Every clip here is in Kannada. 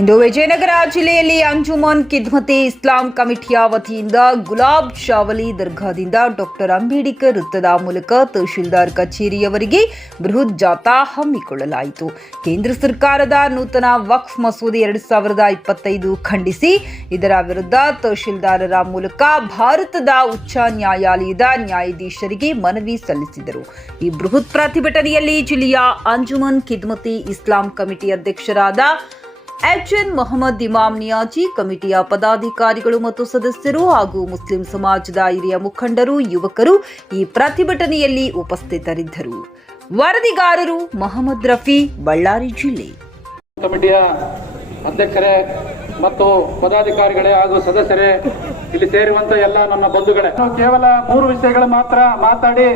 ಇಂದು ವಿಜಯನಗರ ಜಿಲ್ಲೆಯಲ್ಲಿ ಅಂಜುಮನ್ ಕಿದ್ಮತೆ ಇಸ್ಲಾಂ ಕಮಿಟಿಯ ವತಿಯಿಂದ ಗುಲಾಬ್ ಶಾವಲಿ ದರ್ಗಾದಿಂದ ಡಾಕ್ಟರ್ ಅಂಬೇಡ್ಕರ್ ವೃತ್ತದ ಮೂಲಕ ತಹಶೀಲ್ದಾರ್ ಕಚೇರಿಯವರಿಗೆ ಬೃಹತ್ ಜಾಥಾ ಹಮ್ಮಿಕೊಳ್ಳಲಾಯಿತು. ಕೇಂದ್ರ ಸರ್ಕಾರದ ನೂತನ ವಕ್ಫ್ ಮಸೂದೆ ಎರಡು ಸಾವಿರದ ಇಪ್ಪತ್ತೈದು ಖಂಡಿಸಿ. ಇದರ ವಿರುದ್ಧ ತಹಶೀಲ್ದಾರರ ಮೂಲಕ ಭಾರತದ ಉಚ್ಚ ನ್ಯಾಯಾಲಯದ ನ್ಯಾಯಾಧೀಶರಿಗೆ ಮನವಿ ಸಲ್ಲಿಸಿದರು. ಈ ಬೃಹತ್ ಪ್ರತಿಭಟನೆಯಲ್ಲಿ ಜಿಲ್ಲೆಯ ಅಂಜುಮನ್ ಕಿದ್ಮತಿ ಇಸ್ಲಾಂ ಕಮಿಟಿ ಅಧ್ಯಕ್ಷರಾದ ಎನ್ ಮೊಹಮ್ಮದ್ ಇಮಾಮ್ ನಿಯಾಜಿ ಕಮಿಟಿಯ ಪದಾಧಿಕಾರಿಗಳು ಮತ್ತು ಸದಸ್ಯರು ಹಾಗೂ ಮುಸ್ಲಿಂ ಸಮಾಜದ ಹಿರಿಯ ಮುಖಂಡರು, ಯುವಕರು ಈ ಪ್ರತಿಭಟನೆಯಲ್ಲಿ ಉಪಸ್ಥಿತರಿದ್ದರು. ವರದಿಗಾರರು ಮೊಹಮ್ಮದ್ ರಫಿ ಬಳ್ಳಾರಿ ಜಿಲ್ಲೆ. ಕಮಿಟಿಯ ಅಧ್ಯಕ್ಷರೇ ಮತ್ತು ಪದಾಧಿಕಾರಿಗಳೇ ಹಾಗೂ ಸದಸ್ಯರೇ, ಇಲ್ಲಿ ಸೇರುವಂತ ಎಲ್ಲ ನನ್ನ ಬಂಧುಗಳೇ. ಕೇವಲ ಮೂರು ವಿಷಯಗಳು ಮಾತ್ರ ಮಾತಾಡಿ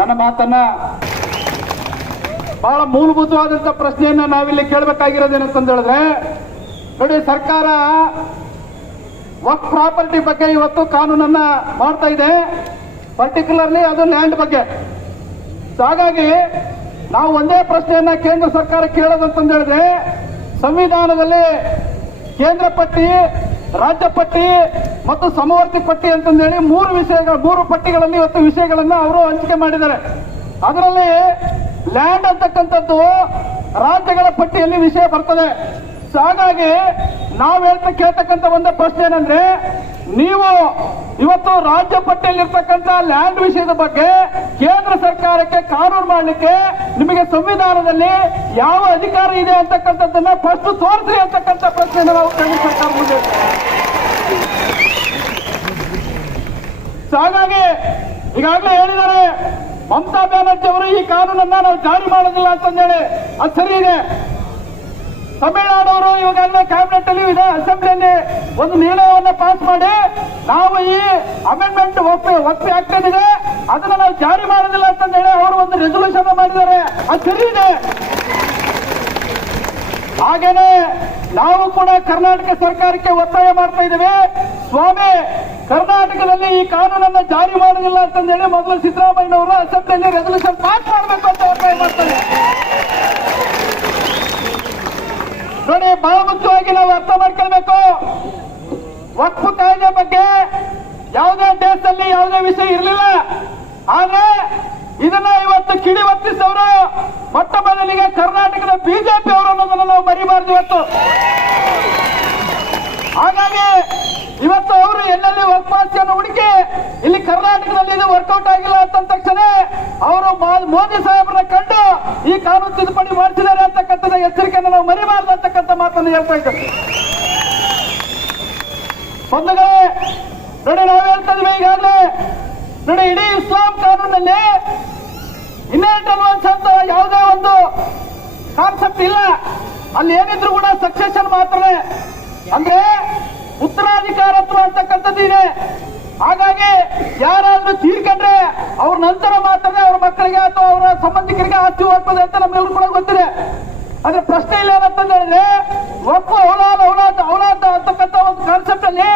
ನನ್ನ ಮಾತನ್ನ ಬಹಳ ಮೂಲಭೂತವಾದಂತ ಪ್ರಶ್ನೆಯನ್ನ ನಾವಿಲ್ಲಿ ಕೇಳಬೇಕಾಗಿರೋದೇನಂತಂದು ಹೇಳಿದ್ರೆ, ನೋಡಿ ಸರ್ಕಾರ ವಕ್ ಪ್ರಾಪರ್ಟಿ ಬಗ್ಗೆ ಇವತ್ತು ಕಾನೂನನ್ನ ಮಾಡ್ತಾ ಇದೆ. ಪರ್ಟಿಕ್ಯುಲರ್ಲಿ ಅದು ಲ್ಯಾಂಡ್ ಬಗ್ಗೆ. ಹಾಗಾಗಿ ನಾವು ಒಂದೇ ಪ್ರಶ್ನೆಯನ್ನ ಕೇಂದ್ರ ಸರ್ಕಾರ ಕೇಳೋದಂತಂದು ಹೇಳಿದ್ರೆ, ಸಂವಿಧಾನದಲ್ಲಿ ಕೇಂದ್ರ ಪಟ್ಟಿ, ರಾಜ್ಯ ಪಟ್ಟಿ ಮತ್ತು ಸಮವರ್ತಿ ಪಟ್ಟಿ ಅಂತಂದೇಳಿ ಮೂರು ವಿಷಯಗಳು, ಮೂರು ಪಟ್ಟಿಗಳಲ್ಲಿ ಇವತ್ತು ವಿಷಯಗಳನ್ನು ಅವರು ಹಂಚಿಕೆ ಮಾಡಿದ್ದಾರೆ. ಅದರಲ್ಲಿ ಲ್ಯಾಂಡ್ ಅಂತಕ್ಕಂಥದ್ದು ರಾಜ್ಯಗಳ ಪಟ್ಟಿಯಲ್ಲಿ ವಿಷಯ ಬರ್ತದೆ. ಹಾಗಾಗಿ ನಾವು ಕೇಳ್ತಕ್ಕಂಥ ಒಂದು ಪ್ರಶ್ನೆ ಏನಂದ್ರೆ, ನೀವು ಇವತ್ತು ರಾಜ್ಯ ಪಟ್ಟಿಯಲ್ಲಿರ್ತಕ್ಕಂಥ ಲ್ಯಾಂಡ್ ವಿಷಯದ ಬಗ್ಗೆ ಕೇಂದ್ರ ಸರ್ಕಾರಕ್ಕೆ ಕಾನೂನು ಮಾಡಲಿಕ್ಕೆ ನಿಮಗೆ ಸಂವಿಧಾನದಲ್ಲಿ ಯಾವ ಅಧಿಕಾರ ಇದೆ ಅಂತಕ್ಕಂಥದ್ದನ್ನ ಫಸ್ಟ್ ತೋರಿಸ್ರಿ ಅಂತಕ್ಕಂಥ ಪ್ರಶ್ನೆ ನಾವು ಕೇಂದ್ರ ಸರ್ಕಾರ ಮುಂದೆ ಹಾಗಾಗಿ ಈಗಾಗಲೇ ಹೇಳಿದ್ದಾರೆ ಮಮತಾ ಬ್ಯಾನರ್ಜಿ ಅವರು ಈ ಕಾನೂನನ್ನ ನಾವು ಜಾರಿ ಮಾಡೋದಿಲ್ಲ ಅಂತಂದೇಳಿ ಅದು ಸರಿ ಇದೆ. ತಮಿಳುನಾಡವರು ಇವಾಗಲೇ ಕ್ಯಾಬಿನೆಟ್ ಅಲ್ಲಿ ಇದೆ. ಅಸೆಂಬ್ಲಿಯಲ್ಲಿ ಒಂದು ನಿರ್ಣಯವನ್ನ ಪಾಸ್ ಮಾಡಿ ನಾವು ಈ ಅಮೆಂಡ್ಮೆಂಟ್ ಒಪ್ಪಿ ಒಪ್ಪಿ ಆಕ್ಟ್ ಅದನ್ನ ನಾವು ಜಾರಿ ಮಾಡೋದಿಲ್ಲ ಅಂತಂದೇಳಿ ಅವರು ಒಂದು ರೆಸೊಲ್ಯೂಷನ್ ಮಾಡಿದ್ದಾರೆ. ಅದು ಸರಿ ಇದೆ. ಹಾಗೇನೆ ನಾವು ಕೂಡ ಕರ್ನಾಟಕ ಸರ್ಕಾರಕ್ಕೆ ಒತ್ತಾಯ ಮಾಡ್ತಾ ಇದ್ದೇವೆ. ಸ್ವಾಮಿ ಕರ್ನಾಟಕದಲ್ಲಿ ಈ ಕಾನೂನನ್ನು ಜಾರಿ ಮಾಡೋದಿಲ್ಲ ಅಂತಂದೇಳಿ ಮೊದಲು ಸಿದ್ದರಾಮಯ್ಯ ಅವರು ಅಸೆಂಬ್ಲಿಯಲ್ಲಿ ರೆಸಲ್ಯೂಷನ್ ಪಾಸ್ ಮಾಡಬೇಕು ಅಂತ ಒತ್ತಾಯ ಮಾಡ್ತಾರೆ. ನೋಡಿ, ಬಹಳ ಮುಖ್ಯವಾಗಿ ನಾವು ಅರ್ಥ ಮಾಡ್ಕೊಳ್ಬೇಕು. ವಕ್ಫು ಕಾಯ್ದೆ ಬಗ್ಗೆ ಯಾವುದೇ ದೇಶದಲ್ಲಿ ಯಾವುದೇ ವಿಷಯ ಇರಲಿಲ್ಲ. ಆದ್ರೆ ಇದನ್ನ ಇವತ್ತು ಕಿಡಿ ವರ್ತಿಸವರು ಮೊಟ್ಟ ಮೊದಲಿಗೆ ಕರ್ನಾಟಕದ ಬಿಜೆಪಿ ಅವರು ಅನ್ನೋದನ್ನ ನಾವು ಮರಿಬಾರ್ದು ಇವತ್ತು ಹಾಗಾಗಿ ಇವತ್ತು ಅವರು ವಕ್ಫಾಸ್ತಿಯನ್ನು ಹುಡುಕಿ ಇಲ್ಲಿ ಕರ್ನಾಟಕದಲ್ಲಿ ಇದು ವರ್ಕೌಟ್ ಆಗಿಲ್ಲ ಅಂತ ತಕ್ಷಣ ಅವರು ಮೋದಿ ಸಾಹೇಬರನ್ನ ಕಂಡು ಈ ಕಾನೂನು ತಿದ್ದುಪಡಿ ಮಾಡ್ತಿದ್ದಾರೆ ಅಂತಕ್ಕಂಥದ್ದು ಎಚ್ಚರಿಕೆಯನ್ನು ನಾವು ಮರಿಬಾರ್ದು ಅಂತಕ್ಕಂಥ ಮಾತನ್ನು ಹೇಳ್ತಾ ಇದ್ದೇವೆ ಬಂಧುಗಳೇ, ನೋಡಿ ನಾವು ಹೇಳ್ತಾ ಇದ್ವಿ ಈಗಾಗಲೇ, ನೋಡಿ ಇಡೀ ಇಸ್ಲಾಂ ಕಾನೂನಲ್ಲಿ ಇನ್ನೇಟ್ ಅನ್ವಾನ್ಸ್ ಅಂತ ಯಾವುದೇ ಒಂದು ಕಾನ್ಸೆಪ್ಟ್ ಇಲ್ಲ. ಅಲ್ಲಿ ಏನಿದ್ರು ಕೂಡ ಸಕ್ಸೆಷನ್ ಮಾತ್ರ ಅಂದ್ರೆ ಉತ್ತರಾಧಿಕಾರತ್ವ ಅಂತಕ್ಕಂಥದ್ದು ಇದೆ. ಹಾಗಾಗಿ ಯಾರಾದ್ರೂ ತೀರ್ಕೊಂಡ್ರೆ ಅವ್ರ ನಂತರ ಮಾತ್ರ ಅವ್ರ ಮಕ್ಕಳಿಗೆ ಅಥವಾ ಅವರ ಸಂಬಂಧಿಕರಿಗೆ ಆಸ್ತಿ ಹೋಗ್ತದೆ ಅಂತ ನಮ್ಮೆಲ್ಲರೂ ಕೂಡ ಗೊತ್ತಿದೆ. ಆದ್ರೆ ಪ್ರಶ್ನೆ ಇಲ್ಲ ಏನಂತಂದ್ರೆ ಒಪ್ಪು ಅವಲಾದ ಅವಲಾದ ಅವಲಾದ ಅಂತಕ್ಕಂಥ ಒಂದು ಕಾನ್ಸೆಪ್ಟ್ ಅಲ್ಲಿ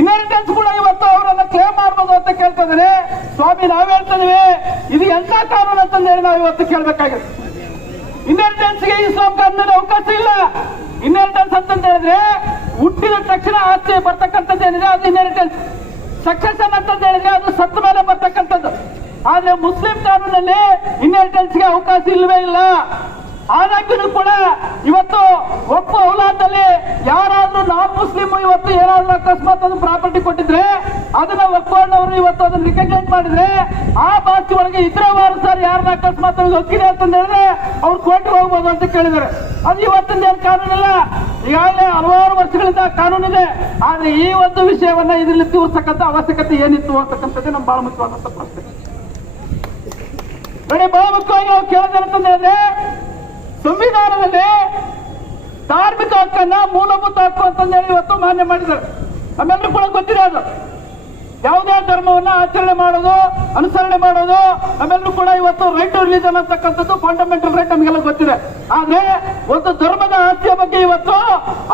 ಇನ್ಹೆರಿಟೆನ್ಸ್ ಕೂಡ ಇವತ್ತು ಅವರನ್ನ ಕ್ಲೇಮ್ ಮಾಡ್ಬೋದು ಅಂತ ಕೇಳ್ತಂದ್ರೆ ಸ್ವಾಮಿ, ನಾವ್ ಹೇಳ್ತಾ ಇದೀವಿ ಇದು ಎಂತ ಕಾನೂನು ಅಂತಂದೇಳಿ ನಾವು ಇವತ್ತು ಕೇಳ್ಬೇಕಾಗಿದೆ. ಇನ್ಹೆರಿಟೆನ್ಸ್ಗೆ ಇಸ್ಲಾಂ ಕಾನೂನಲ್ಲಿ ಅವಕಾಶ ಇಲ್ಲ. ಇನ್ಹೆರಿಟೆನ್ಸ್ ಅಂತಂತ ಹೇಳಿದ್ರೆ ಹುಟ್ಟಿದ ತಕ್ಷಣ ಆಸ್ತಿ ಬರ್ತಕ್ಕಂಥದ್ದು ಏನಿದೆ? ಅದು ಇನ್ಹೆರಿಟೆನ್ಸ್ ಸಕ್ಸೆಷನ್ ಅಂತಂದು ಹೇಳಿದ್ರೆ ಅದು ಸತ್ತ ಮೇಲೆ ಬರ್ತಕ್ಕಂಥದ್ದು. ಆದ್ರೆ ಮುಸ್ಲಿಂ ಕಾನೂನಲ್ಲಿ ಇನ್ಹೆರಿಟೆನ್ಸ್ಗೆ ಅವಕಾಶ ಇಲ್ಲವೇ ಇಲ್ಲ. ಆದಾಗ್ಯೂ ಕೂಡ ಇವತ್ತು ಒಬ್ಬ ಔಲಾದಲ್ಲಿ ಯಾರಾದ್ರೂ ನಾನ್ ಮುಸ್ಲಿಂ ಇವತ್ತು ಏನಾದ್ರೂ ಅಕಸ್ಮಾತ್ ಒಂದು ಪ್ರಾಪರ್ಟಿ ಕೊಟ್ಟಿದ್ರೆ, ಅದನ್ನ ಒಪ್ಕೊಂಡವರು ಇವತ್ತು ಅದನ್ನ ರಿಕಗ್ನೈಸ್ ಮಾಡಿದ್ರೆ, ಆ ಬಾಸ್ತಿ ಒಳಗೆ ಇತರ ವಾರಸರು ಯಾರನ್ನ ಅಕಸ್ಮಾತ್ ಒಕ್ಕಿದೆ ಅಂತಂದ್ರೆ ಅವ್ರು ಕೋರ್ಟ್ಗೆ ಹೋಗ್ಬೋದು ಅಂತ ಕೇಳಿದ್ದಾರೆ. ಅದು ಇವತ್ತಿನ ಕಾನೂನಿಲ್ಲ. ಈಗಾಗಲೇ ಹಲವಾರು ವರ್ಷಗಳಿಂದ ಕಾನೂನಿದೆ. ಆದ್ರೆ ಈ ಒಂದು ವಿಷಯವನ್ನ ಇದರಲ್ಲಿ ತೋರಿಸತಕ್ಕಂಥ ಅವಶ್ಯಕತೆ ಏನಿತ್ತು ಅಂತಕ್ಕಂಥದ್ದೇ ನಮ್ಮ ಬಹಳ ಮುಖ್ಯವಾದಂತ ಪ್ರಶ್ನೆ. ನೋಡಿ ಬಹಳ ಮುಖ್ಯವಾಗಿ ನಾವು ಕೇಳಿದಂತಂದ್ರೆ ಸಂವಿಧಾನದಲ್ಲಿ ಧಾರ್ಮಿಕ ಹಕ್ಕನ್ನ ಮೂಲಭೂತ ಹಕ್ಕು ಅಂತಂದೇಳಿ ಇವತ್ತು ಮಾನ್ಯ ಮಾಡಿದ್ದಾರೆ. ನಮ್ಮೆಲ್ಲರೂ ಕೂಡ ಗೊತ್ತಿರೋದು ಯಾವುದೇ ಧರ್ಮವನ್ನ ಆಚರಣೆ ಮಾಡೋದು, ಅನುಸರಣೆ ಮಾಡೋದು, ನಮ್ಮೆಲ್ಲರೂ ಕೂಡ ಇವತ್ತು ರೈಟ್ ಟು ರಿಲಿಜನ್ ಅಂತಕ್ಕಂಥದ್ದು ಫಂಡಮೆಂಟಲ್ ರೈಟ್ ನಮಗೆಲ್ಲ ಗೊತ್ತಿದೆ. ಆದ್ರೆ ಒಂದು ಧರ್ಮದ ಆಸ್ತಿಯ ಬಗ್ಗೆ ಇವತ್ತು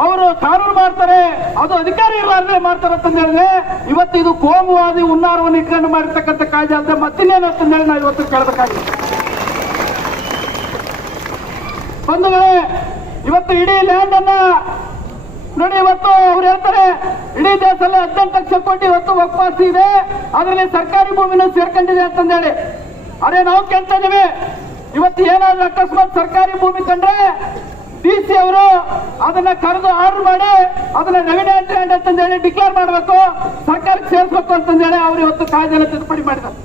ಅವರು ಕಾನೂನು ಮಾಡ್ತಾರೆ, ಅದು ಅಧಿಕಾರಿ ಅಂದ್ರೆ ಮಾಡ್ತಾರೆ ಅಂತ ಹೇಳಿದ್ರೆ ಇವತ್ತು ಇದು ಕೋಮುವಾದಿ ಉನ್ನಾರವನ್ನು ಇಟ್ಕೊಂಡು ಮಾಡಿರ್ತಕ್ಕಂಥ ಕಾಯ್ದೆ ಅಂತ ಮತ್ತಿನ್ನೇನು ಹೇಳಿ ನಾವು ಇವತ್ತು ಕೇಳಬೇಕಾಗಿದೆ. ಬಂಧುಗಳೇ, ಇವತ್ತು ಇಡೀ ಲ್ಯಾಂಡ್ ಅನ್ನ ನೋಡಿ, ಇವತ್ತು ಅವ್ರು ಹೇಳ್ತಾರೆ, ಇಡೀ ದೇಶದಲ್ಲಿ ಹದಿನೆಂಟು ಲಕ್ಷ ಕೋಟಿ ಇವತ್ತು ಒಪ್ಪಾಸಿ ಇದೆ. ಅದರಲ್ಲಿ ಸರ್ಕಾರಿ ಭೂಮಿನೂ ಸೇರ್ಕೊಂಡಿದೆ ಅಂತಂದೇಳಿ. ಅದೇ ನಾವು ಕೇಳ್ತಾ ಇದೀವಿ. ಇವತ್ತು ಏನಾದ್ರೂ ಅಕಸ್ಮಾತ್ ಸರ್ಕಾರಿ ಭೂಮಿ ಕಂಡ್ರೆ ಡಿ ಸಿ ಅವರು ಅದನ್ನ ಕರೆದು ಆರ್ಡರ್ ಮಾಡಿ, ಅದನ್ನ ರೆವಿನ್ಯೂ ಅಂತ ಅಂತಂದೇಳಿ ಡಿಕ್ಲೇರ್ ಮಾಡಬೇಕು ಸರ್ಕಾರಕ್ಕೆ ಸೇರಿಸ್ಬೇಕು ಅಂತಂದೇಳಿ ಅವ್ರು ಇವತ್ತು ಕಾಯ್ದೆನ ತಿದ್ದುಪಡಿ ಮಾಡಿದ್ದಾರೆ.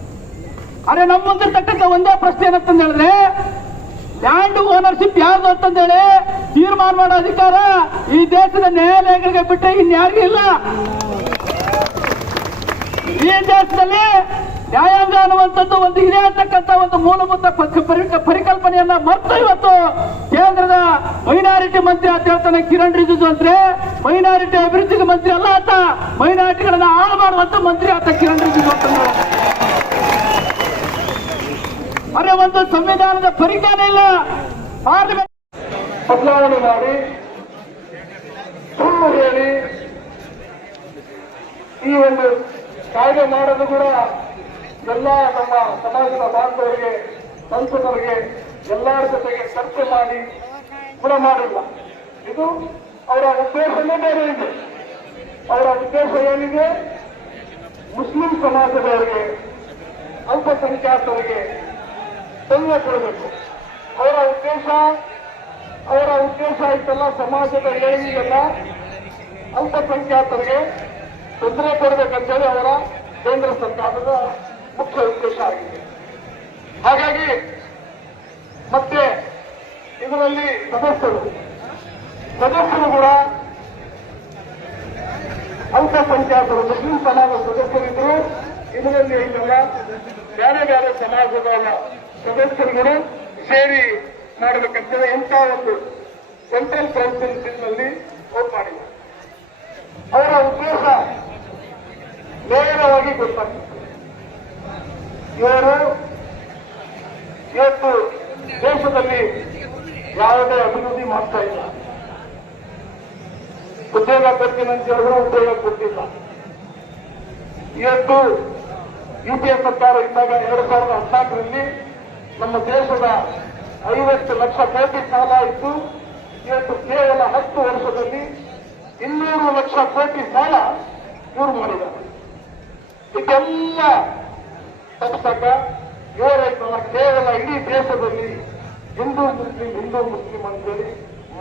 ಅರೆ ನಮ್ಮ ಮುಂದಿರ್ತಕ್ಕಂಥ ಒಂದೇ ಪ್ರಶ್ನೆ ಏನಂತಂದ್ರೆ ಲ್ಯಾಂಡ್ ಓನರ್ಶಿಪ್ ಯಾರ್ದು ಅಂತಂದೇಳಿ ತೀರ್ಮಾನ ಮಾಡೋ ಅಧಿಕಾರ ಈ ದೇಶದ ನ್ಯಾಯಾಲಯಗಳಿಗೆ ಬಿಟ್ಟರೆ ಇನ್ಯಾರಿಗೂ ಇಲ್ಲ. ಈ ದೇಶದಲ್ಲಿ ನ್ಯಾಯಾಂಗ ಅನ್ನುವಂಥದ್ದು ಒಂದು ಇದೆ ಅಂತಕ್ಕಂಥ ಒಂದು ಮೂಲಭೂತ ಪರಿಕಲ್ಪನೆಯನ್ನ ಮರ್ತು ಇವತ್ತು ಕೇಂದ್ರದ ಮೈನಾರಿಟಿ ಮಂತ್ರಿ ಅಂತ ಹೇಳ್ತಾನೆ ಕಿರಣ್ ರಿಜಿಜು ಅಂದ್ರೆ ಮೈನಾರಿಟಿ ಅಭಿವೃದ್ಧಿಗೆ ಮಂತ್ರಿ ಅಲ್ಲ ಆತ. ಮೈನಾರಿಟಿಗಳನ್ನ ಹಾಳು ಮಾಡುವಂತ ಮಂತ್ರಿ ಆತ ಕಿರಣ್ ರಿಜಿಜು ಅಂತ ಅರೆ ಒಂದು ಸಂವಿಧಾನದ ಪರಿಜ್ಞಾನ ಇಲ್ಲ. ಬದಲಾವಣೆ ಮಾಡಿ. ಸುಳ್ಳು ಹೇಳಿ. ಈ ಒಂದು ಕಾಯ್ದೆ ಮಾಡೋದು ಕೂಡ ಎಲ್ಲ ನಮ್ಮ ಸಮಾಜದ ಬಾಂಧವರಿಗೆ, ಸಂಸದರಿಗೆ, ಎಲ್ಲರ ಜೊತೆಗೆ ಚರ್ಚೆ ಮಾಡಿ ಕೂಡ ಮಾಡಿಲ್ಲ. ಇದು ಅವರ ಉದ್ದೇಶನೇ ಬೇರೆ ಇದೆ. ಅವರ ಉದ್ದೇಶ ಏನಿದೆ? ಮುಸ್ಲಿಂ ಸಮಾಜದವರಿಗೆ, ಅಲ್ಪಸಂಖ್ಯಾತರಿಗೆ ತೊಂದರೆ ಕೊಡಬೇಕು. ಅವರ ಉದ್ದೇಶ ಅವರ ಉದ್ದೇಶ ಇತ್ತಲ್ಲ ಸಮಾಜದ ಏಳಿಗೆಲ್ಲ ಅಲ್ಪಸಂಖ್ಯಾತರಿಗೆ ತೊಂದರೆ ಕೊಡಬೇಕಂತೇಳಿ ಅವರ ಕೇಂದ್ರ ಸರ್ಕಾರದ ಮುಖ್ಯ ಉದ್ದೇಶ ಆಗಿದೆ. ಹಾಗಾಗಿ ಮತ್ತೆ ಇದರಲ್ಲಿ ಸದಸ್ಯರು ಸದಸ್ಯರು ಕೂಡ ಅಲ್ಪಸಂಖ್ಯಾತರು, ಮುಸ್ಲಿಂ ಸಮಾಜದ ಸದಸ್ಯರಿದ್ರು ಇದರಲ್ಲಿ ಬೇರೆ ಬೇರೆ ಸಮಾಜದ ಸದಸ್ಯರುಗಳು ಸೇರಿ ಮಾಡಬೇಕಂತೇಳಿ ಇಂಥ ಒಂದು ಸೆಂಟ್ರಲ್ ಕೌನ್ಸಿಲ್ನಲ್ಲಿ ವೋಟ್ ಮಾಡಿದ್ದಾರೆ ಅವರ ಉದ್ದೇಶ ನೇರವಾಗಿ ಗೊತ್ತಾಗ್ತದೆ ಇವರು ಇವತ್ತು ದೇಶದಲ್ಲಿ ಯಾವುದೇ ಅಭಿವೃದ್ಧಿ ಮಾಡ್ತಾ ಇಲ್ಲ. ಉದ್ಯೋಗ ಕೊಡ್ತೀನಿ ಅಂತ ಹೇಳಿದ್ರು ಉದ್ಯೋಗ ಕೊಟ್ಟಿಲ್ಲ. ಇವತ್ತು ಯುಪಿಎ ಸರ್ಕಾರ ಇದ್ದಾಗ ಎರಡ್ ಸಾವಿರದ ಹದಿನಾಲ್ಕರಲ್ಲಿ ನಮ್ಮ ದೇಶದ ಐವತ್ತು ಲಕ್ಷ ಕೋಟಿ ಸಾಲ ಇತ್ತು ಇವತ್ತು ಕೇವಲ ಹತ್ತು ವರ್ಷದಲ್ಲಿ ಇನ್ನೂರು ಲಕ್ಷ ಕೋಟಿ ಸಾಲ ಇವರು ಮಾಡಿದ್ದಾರೆ. ಇದೆಲ್ಲ ತಪ್ಪಿಸಕ ಇವರೈತಲ್ಲ ಕೇವಲ ಇಡೀ ದೇಶದಲ್ಲಿ ಹಿಂದೂ ಮುಸ್ಲಿಂ ಹಿಂದೂ ಮುಸ್ಲಿಂ ಅಂತೇಳಿ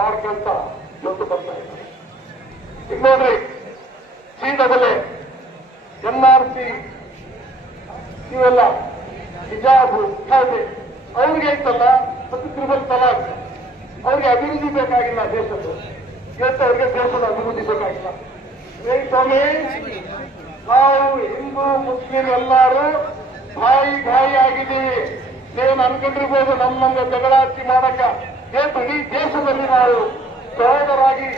ಮಾಡ್ಕೊಂತ ಇವತ್ತು ಬರ್ತಾ ಇದ್ದಾರೆ. ಈಗ ನೋಡ್ರಿ ಡಬಲ್ ಎನ್ ಆರ್ ಸಿ ಇವೆಲ್ಲ ಹಿಜಾಬು ಕಾಯ್ದೆ ಅವ್ರಿಗೆ ಐತಲ್ಲ ಮತ್ತು ತ್ರಿಬಲ್ ತಲಾಕ್ ಅವ್ರಿಗೆ ಅಭಿವೃದ್ಧಿ ಬೇಕಾಗಿಲ್ಲ ದೇಶದ್ದು ಇವತ್ತು ಅವ್ರಿಗೆ ದೇಶದ ಅಭಿವೃದ್ಧಿ ಬೇಕಾಗಿಲ್ಲ. ನಾವು ಹಿಂದೂ, ಮುಸ್ಲಿಂ ಎಲ್ಲರೂ ಬಾಯಿ ಬಾಯಿ ಆಗಿದ್ದೀವಿ ನೀವು ಅನ್ಕೊಂಡಿರ್ಬೋದು ನಮ್ಮ ನಮ್ಗೆ ಜಗಳ ಹಚ್ಚಿ ಮಾಡಕ ಇಡೀ ದೇಶದಲ್ಲಿ ನಾವು ಸಹೋದರಾಗಿ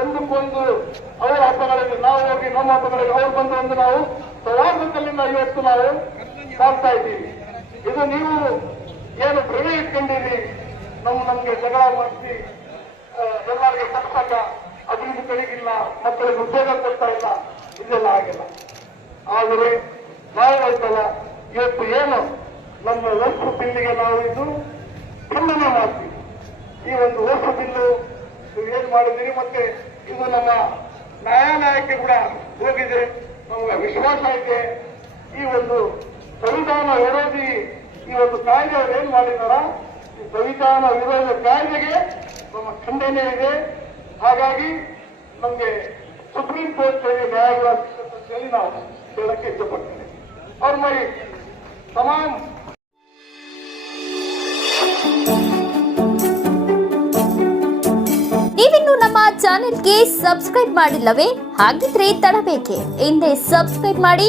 ಒಂದಕ್ಕೊಂದು ಅವರ ಹಬ್ಬಗಳಲ್ಲಿ ನಾವು ಹೋಗಿ ನಮ್ಮ ಹಬ್ಬಗಳಲ್ಲಿ ಅವ್ರು ಬಂದು ಒಂದು ನಾವು ಸೌಹಾರ್ದದಲ್ಲಿ ಇವತ್ತು ನಾವು ಕಾಡ್ತಾ ಇದ್ದೀವಿ. ಇದು ನೀವು ಏನು ಭ್ರಮೆ ಇಟ್ಕೊಂಡಿರಿ ನಮ್ಮ ನಮ್ಗೆ ಜಗಳ ಮಾಡಿಸಿ ಎಲ್ಲರಿಗೆ ಕಟ್ಸಕ ಅಭಿವೃದ್ಧಿ ಕಡೆಗಿಲ್ಲ ಮಕ್ಕಳಿಗೆ ಉದ್ಯೋಗ ಕೊಡ್ತಾ ಇಲ್ಲ, ಇದೆಲ್ಲ ಆಗಿಲ್ಲ. ಆದರೆ ನಾವು ಇವತ್ತು ಏನು ನಮ್ಮ ವಸ್ತು ಬಿಲ್ಲಿಗೆ ನಾವು ಇದು ಬಿಲ್ಲನ್ನು ಮಾಡ್ತೀವಿ. ಈ ಒಂದು ವಸ್ತು ಬಿಲ್ಲು ನೀವು ಏನ್ ಮಾಡಿದ್ದೀರಿ ಮತ್ತೆ ಇದು ನಮ್ಮ ನ್ಯಾಯಾಲಯಕ್ಕೆ ಕೂಡ ಹೋಗಿದೆ ನಮಗೆ ವಿಶ್ವಾಸ ಐತೆ ಈ ಒಂದು ಸಂವಿಧಾನ ವಿರೋಧಿ ಒಂದು ಕಾಯ್ದೆ ಅವ್ರು ಏನ್ ಮಾಡಿದಾರ? ಈ ಸಂವಿಧಾನ ವಿರೋಧ ಕಾಯ್ದೆಗೆ ನಮ್ಮ ಖಂಡನೆ ಇದೆ. ಹಾಗಾಗಿ ನಮಗೆ ಸುಪ್ರೀಂ ಕೋರ್ಟ್ ನ್ಯಾಯಾಲಯ ಹೇಳಿ ನಾವು ಹೇಳಕ್ಕೆ ಇಷ್ಟಪಡ್ತೇನೆ ಅವ್ರ ಮೈ ತಮಾಮ್ ನೀವಿನ್ನು ನಮ್ಮ ಚಾನೆಲ್ಗೆ ಸಬ್ಸ್ಕ್ರೈಬ್ ಮಾಡಿಲ್ಲವೇ? ಹಾಗಿದ್ರೆ ತಡಬೇಕೆ. ಹಿಂದೆ ಸಬ್ಸ್ಕ್ರೈಬ್ ಮಾಡಿ